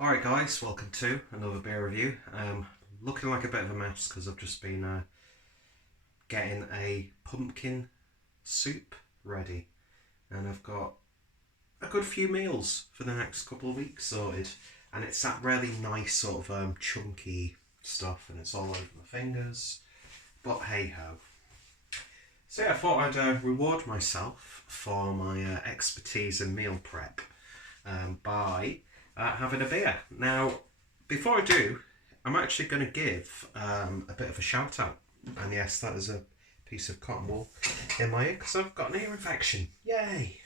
Alright guys, welcome to another beer review. Looking like a bit of a mess because I've just been getting a pumpkin soup ready, and I've got a good few meals for the next couple of weeks sorted, and it's that really nice sort of chunky stuff, and it's all over my fingers, but hey ho. So yeah, I thought I'd reward myself for my expertise in meal prep by having a beer. Now, before I do, I'm actually going to give a bit of a shout out. And yes, that is a piece of cotton wool in my ear because I've got an ear infection. Yay!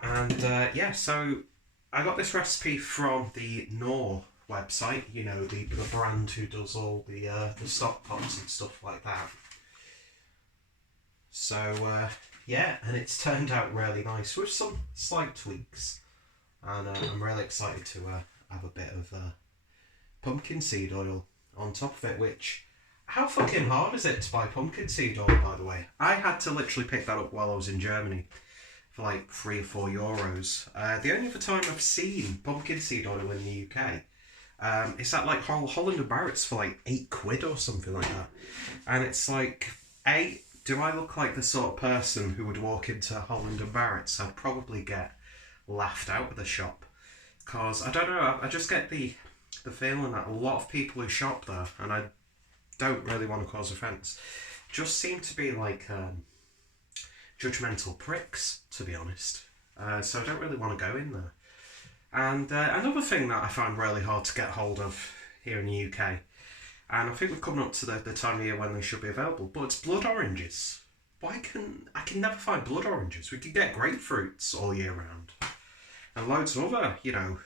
And yeah, so I got this recipe from the Knorr website, you know, the brand who does all the stock pots and stuff like that. So yeah, and it's turned out really nice with some slight tweaks, and I'm really excited to have a bit of pumpkin seed oil on top of it. Which, how fucking hard is it to buy pumpkin seed oil? By the way, I had to literally pick that up while I was in Germany for like €3 or €4. The only other time I've seen pumpkin seed oil in the UK. It's at like Holland and Barrett's for like £8 or something like that, and it's like, do I look like the sort of person who would walk into Holland and Barrett's? I'd probably get laughed out of the shop because I don't know. I just get the feeling that a lot of people who shop there, and I don't really want to cause offence, just seem to be like judgmental pricks, to be honest. So I don't really want to go in there. And another thing that I find really hard to get hold of here in the UK, and I think we're coming up to the time of year when they should be available, but it's blood oranges. I can never find blood oranges? We can get grapefruits all year round, and loads of other, you know,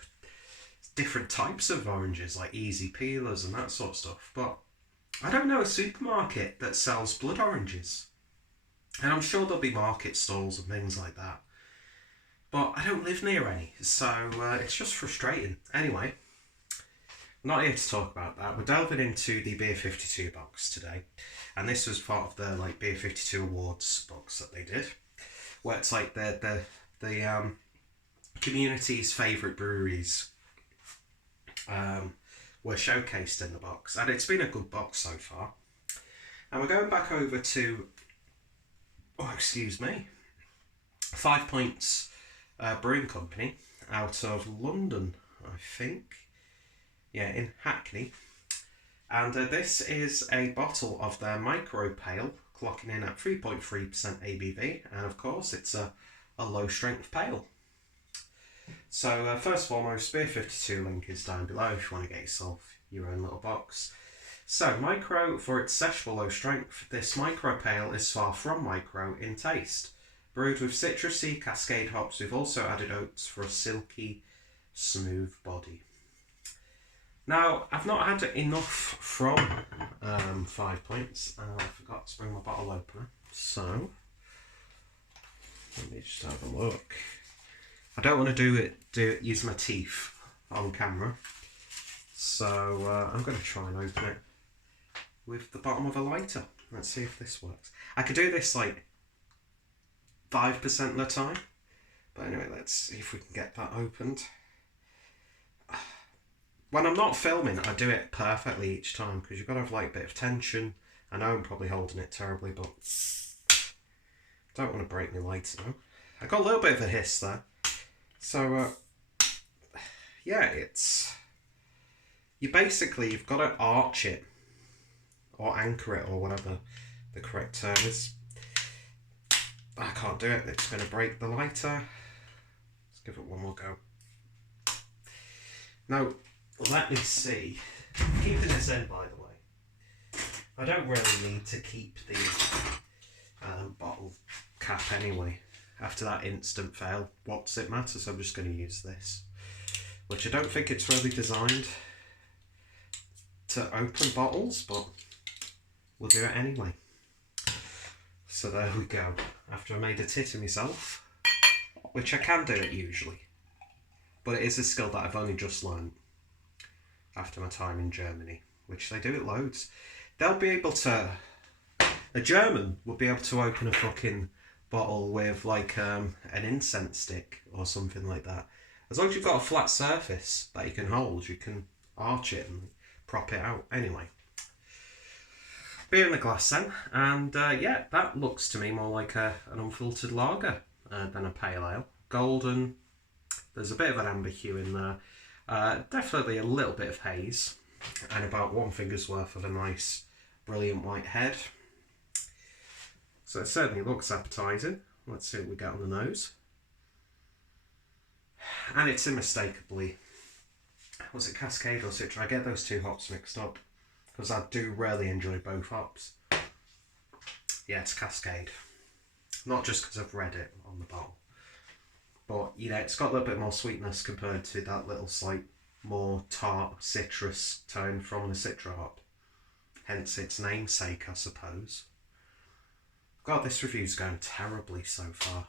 different types of oranges like easy peelers and that sort of stuff. But I don't know a supermarket that sells blood oranges, and I'm sure there'll be market stalls and things like that. But I don't live near any, so it's just frustrating. Anyway, I'm not here to talk about that. We're delving into the Beer 52 box today, and this was part of the like Beer 52 awards box that they did, where it's like the community's favourite breweries were showcased in the box, and it's been a good box so far. And we're going back over to, oh excuse me, 5 Points Brewing Company out of London, I think. Yeah, in Hackney. And this is a bottle of their micro pale, clocking in at 3.3% ABV, and of course it's a low strength pale. So first and foremost, Beer 52 link is down below if you want to get yourself your own little box. So micro for its sessionable low strength, this micro pale is far from micro in taste. Brewed with citrusy cascade hops, we've also added oats for a silky, smooth body. Now, I've not had enough from 5 Points, and I forgot to bring my bottle opener, so let me just have a look. I don't want to do it use my teeth on camera, so I'm going to try and open it with the bottom of a lighter. Let's see if this works. I could do this like 5% of the time, but anyway, let's see if we can get that opened. When I'm not filming, I do it perfectly each time because you've got to have like a bit of tension. I know I'm probably holding it terribly, but don't want to break my lighter now. I got a little bit of a hiss there. So yeah, it's you've got to arch it or anchor it or whatever the correct term is. I can't do it. It's going to break the lighter. Let's give it one more go. Now, let me see. Keeping this in, by the way. I don't really need to keep the bottle cap anyway. After that instant fail, what does it matter? So I'm just going to use this, which I don't think it's really designed to open bottles, but we'll do it anyway. So there we go. After I made a tit of myself, which I can do it usually, but it is a skill that I've only just learned after my time in Germany, which they do it loads. They'll be able to, a German will be able to open a fucking bottle with like an incense stick or something like that. As long as you've got a flat surface that you can hold, you can arch it and prop it out. Anyway, beer in the glass then, and yeah, that looks to me more like an unfiltered lager than a pale ale. Golden, there's a bit of an amber hue in there, definitely a little bit of haze, and about one finger's worth of a nice, brilliant white head. So it certainly looks appetising. Let's see what we get on the nose. And it's unmistakably, was it Cascade or Citra? I get those two hops mixed up because I do really enjoy both hops. Yeah, it's Cascade. Not just because I've read it on the bottle, but you know, it's got a little bit more sweetness compared to that little slight more tart citrus tone from the Citra hop. Hence its namesake, I suppose. God, this review's going terribly so far.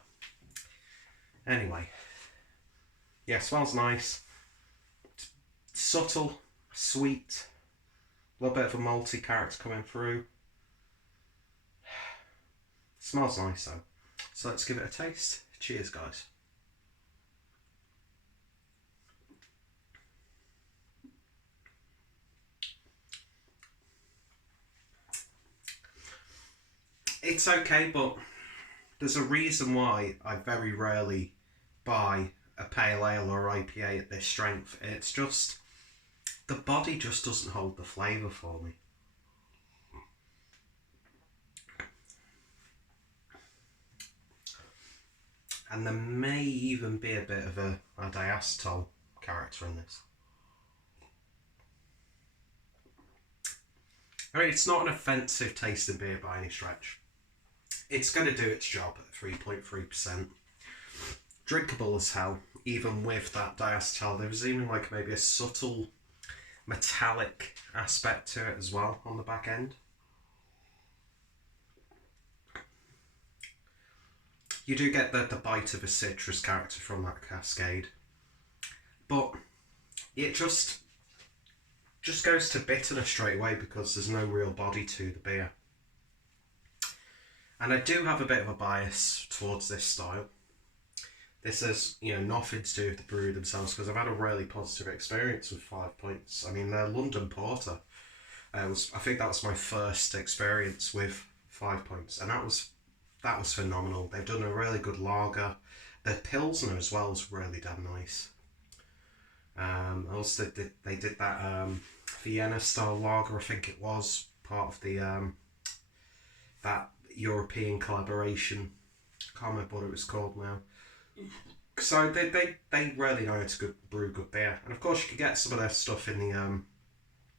Anyway, yeah, smells nice. It's subtle, sweet, a little bit of a malty character coming through. Smells nice though. So let's give it a taste. Cheers, guys. It's okay, but there's a reason why I very rarely buy a pale ale or IPA at this strength. It's just, the body just doesn't hold the flavour for me. And there may even be a bit of a diacetyl character in this. I mean, it's not an offensive tasting beer by any stretch. It's going to do its job at 3.3%. Drinkable as hell, even with that diacetyl. There was even like maybe a subtle metallic aspect to it as well on the back end. You do get the bite of a citrus character from that Cascade, but it just goes to bitterness straight away because there's no real body to the beer. And I do have a bit of a bias towards this style. This has, you know, nothing to do with the brewery themselves because I've had a really positive experience with 5 Points. I mean, their London Porter, I think that was my first experience with 5 Points, and that was phenomenal. They've done a really good lager. Their Pilsner as well is really damn nice. Also, they did that Vienna style lager, I think it was part of the that European collaboration. I can't remember what it was called now. So they really know how to brew good beer, and of course you can get some of their stuff in the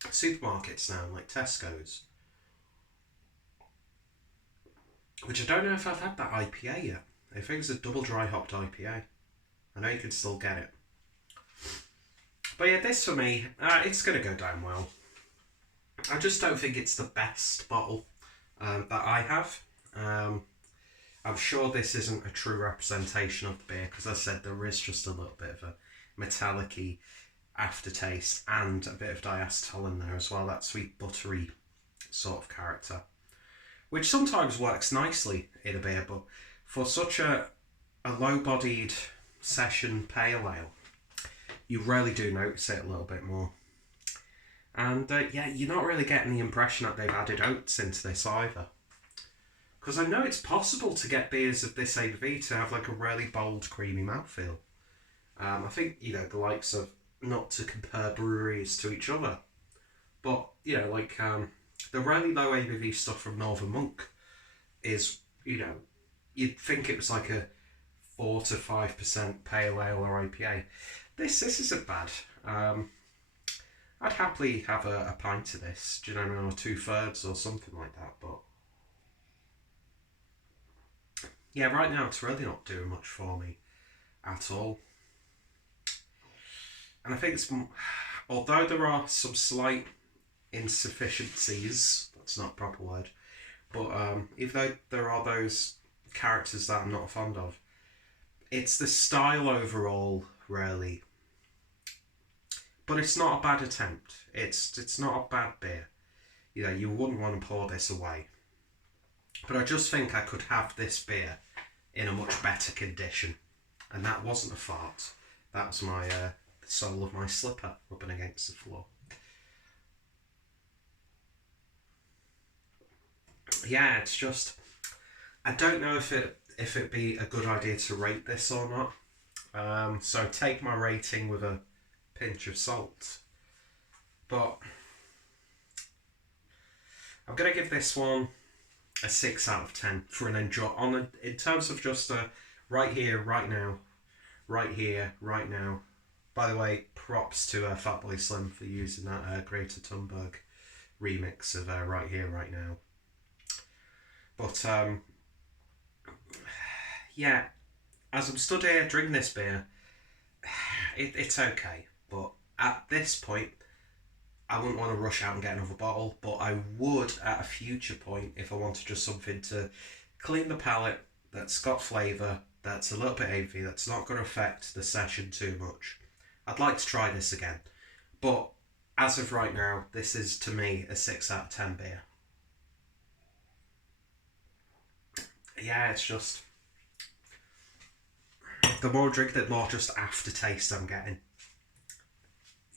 supermarkets now, like Tesco's. Which I don't know if I've had that IPA yet. I think it's a double dry hopped IPA. I know you can still get it. But yeah, this for me, it's going to go down well. I just don't think it's the best bottle that I have. I'm sure this isn't a true representation of the beer because, as I said, there is just a little bit of a metallic-y aftertaste and a bit of diacetyl in there as well, that sweet buttery sort of character, which sometimes works nicely in a beer, but for such a low-bodied session pale ale, you really do notice it a little bit more. And yeah, you're not really getting the impression that they've added oats into this either. Because I know it's possible to get beers of this ABV to have like a really bold, creamy mouthfeel. I think, you know, the likes of, not to compare breweries to each other, but, you know, like the really low ABV stuff from Northern Monk is, you know, you'd think it was like a 4 to 5% pale ale or IPA. This isn't bad. I'd happily have a pint of this, do you know, or 2/3 or something like that, but yeah, right now it's really not doing much for me at all. And I think it's, although there are some slight insufficiencies, that's not a proper word, but even though there are those characters that I'm not fond of, it's the style overall, really. But it's not a bad attempt. It's not a bad beer. You know, you wouldn't want to pour this away. But I just think I could have this beer in a much better condition. And that wasn't a fart. That was my sole of my slipper rubbing against the floor. Yeah, it's just, I don't know if it'd be a good idea to rate this or not. So take my rating with a pinch of salt. But I'm gonna give this one a 6 out of 10 for an enjoy. In terms of just a right here, right now, right here, right now. By the way, props to Fatboy Slim for using that Greta Thunberg remix of Right Here, Right Now. But yeah, as I'm stood here drinking this beer, it's okay. But at this point, I wouldn't want to rush out and get another bottle. But I would at a future point if I wanted just something to clean the palate, that's got flavour, that's a little bit AV, that's not going to affect the session too much. I'd like to try this again. But as of right now, this is to me a 6 out of 10 beer. Yeah, it's just, the more I drink, the more just aftertaste I'm getting.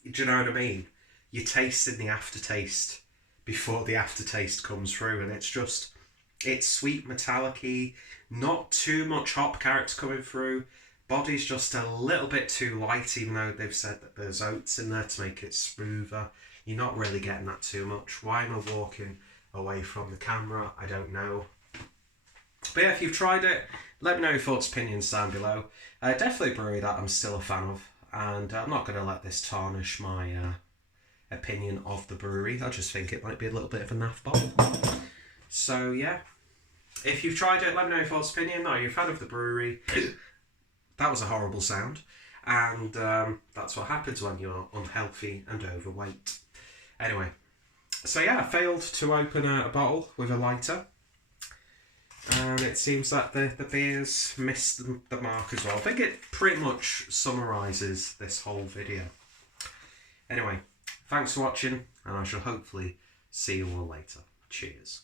Do you know what I mean? You're tasting the aftertaste before the aftertaste comes through, and it's just, it's sweet, metallic-y, not too much hop character coming through. Body's just a little bit too light, even though they've said that there's oats in there to make it smoother. You're not really getting that too much. Why am I walking away from the camera? I don't know. But yeah, if you've tried it, let me know your thoughts, opinions down below. Definitely a brewery that I'm still a fan of, and I'm not going to let this tarnish my opinion of the brewery. I just think it might be a little bit of a naff bottle. So yeah, if you've tried it, let me know your thoughts, opinion. Are you a fan of the brewery? That was a horrible sound, and that's what happens when you're unhealthy and overweight. Anyway, so yeah, I failed to open a bottle with a lighter. And it seems that the beers missed the mark as well. I think it pretty much summarises this whole video. Anyway, thanks for watching, and I shall hopefully see you all later. Cheers.